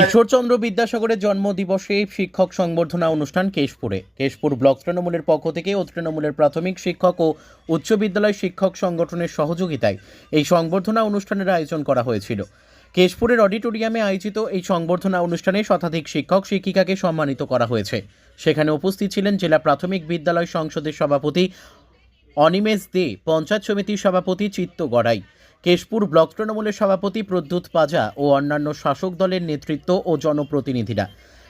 ঈশ্বরচন্দ্র বিদ্যাসাগরের জন্মদিবসে শিক্ষক সংবর্ধনা অনুষ্ঠান কেশপুরে। কেশপুর ব্লক তৃণমূলের পক্ষ থেকে ও তৃণমূলের প্রাথমিক শিক্ষক ও উচ্চ বিদ্যালয় শিক্ষক সংগঠনের সহযোগিতায় এই সংবর্ধনা অনুষ্ঠানের আয়োজন করা হয়েছিল। কেশপুরের অডিটোরিয়ামে আয়োজিত এই সংবর্ধনা অনুষ্ঠানে শতাধিক শিক্ষক শিক্ষিকাকে সম্মানিত করা হয়েছে। সেখানে উপস্থিত ছিলেন জেলা প্রাথমিক বিদ্যালয় সংসদের সভাপতি অনিমেষ দে, পঞ্চায়েত সমিতির সভাপতি চিত্ত গড়াই। কেশপুর ব্লক তৃণমূলের সভাপতি প্রদ্যুৎ পাজা ও অন্যান্য শাসক দলের নেতৃত্ব ও জনপ্রতিনিধিরা।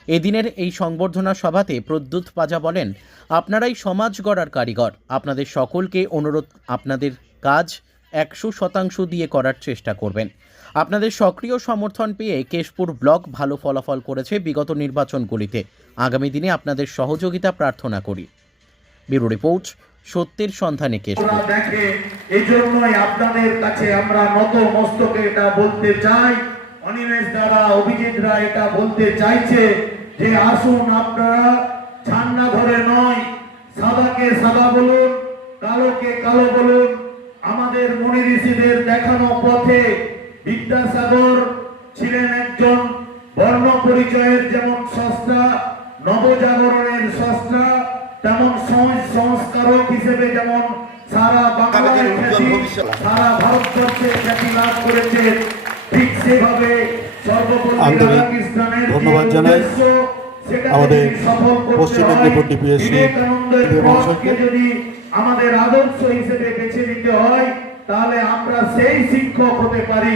এদিনের এই সংবর্ধনা সভাতে প্রদ্যুৎ পাজা বলেন, আপনারাই সমাজ গড়ার কারিগর। আপনাদের সকলকে অনুরোধ, আপনাদের কাজ একশো শতাংশ দিয়ে করার চেষ্টা করবেন। আপনাদের সক্রিয় সমর্থন পেয়ে কেশপুর ব্লক ভালো ফলাফল করেছে বিগত নির্বাচনগুলিতে। আগামী দিনে আপনাদের সহযোগিতা প্রার্থনা করি। ব্যুরো রিপোর্ট সত্যের সন্ধানে ওরা দেখে আপনাদের কাছে আমরা নত মস্তকে এটা বলতে চাই। অনিমেষ দ্বারা এটা বলতে চাইছে যে আসুন আপনারা ধরে নয়, সাদাকে সাদা বলুন, কালোকে কালো বলুন। আমাদের মনি ঋষিদের দেখানো পথে বিদ্যাসাগর ছিলেন একজন বর্ণ পরিচয়ের যেমন সস্তা, নবজাগরণের সস্তা, তেমন সমাজ সংস্কারক হিসেবে যেমন সারা বাংলায় খ্যাতি সারা ভারতবর্ষে খ্যাতি লাভ করেছে ঠিক সেভাবে সর্বপল্লী ধন্যবাদ জানাই আমাদের পশ্চিম মেদিনীপুর মহাশয়কে। যদি আমাদের আদর্শ হিসেবে বেছে নিতে হয় তাহলে আমরা সেই শিক্ষক হতে পারি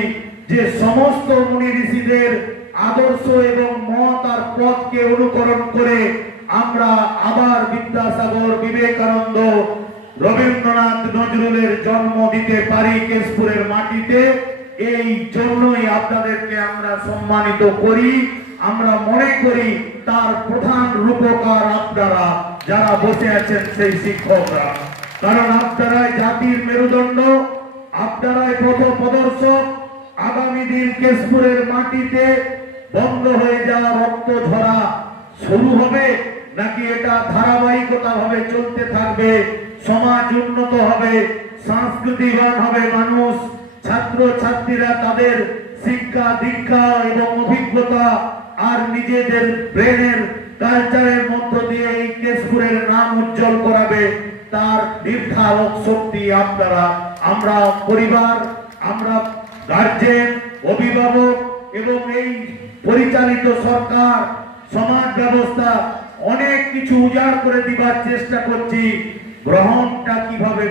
যে সমস্ত মুনি ঋষিদের আদর্শ এবং মত আর পথকে অনুকরণ করে আমরা আবার বিদ্যাসাগর বিবেকানন্দ রবীন্দ্রনাথ নজরুলের জন্ম দিতে পারি কেশপুরের মাটিতে। এই জন্যই আপনাদেরকে আমরা সম্মানিত করি। আমরা মনে করি তার প্রধান রূপকার আপনারা, যারা বসে আছেন সেই শিক্ষকরা। কারণ আপনারাই জাতির মেরুদণ্ড, আপনারাই পথ প্রদর্শক। আগামী দিন কেশপুরের মাটিতে বন্ধ হয়ে যাওয়া রক্ত ঝরা শুরু হবে। নাকি এটা ধারাবাহিকতা ভাবে চলতে থাকবে? সমাজ উন্নত হবে সংস্কৃতিবান হবে মানুষ ছাত্র ছাত্রীরা তাদের শিক্ষা, দীক্ষা এবং অভিজ্ঞতা আর নিজেদের ব্রেনের কালচারের মধ্য দিয়ে এই কেশপুরের নাম উজ্জ্বল করাবে। তার নির্ধারক শক্তি আপনারা, আমরা পরিবার, আমরা গার্জেন, অভিভাবক এবং এই পরিচালিত সরকার, সমাজ ব্যবস্থা অনেক কিছু উজাড় করে দিবার চেষ্টা করছি। গ্রহণটা কীভাবে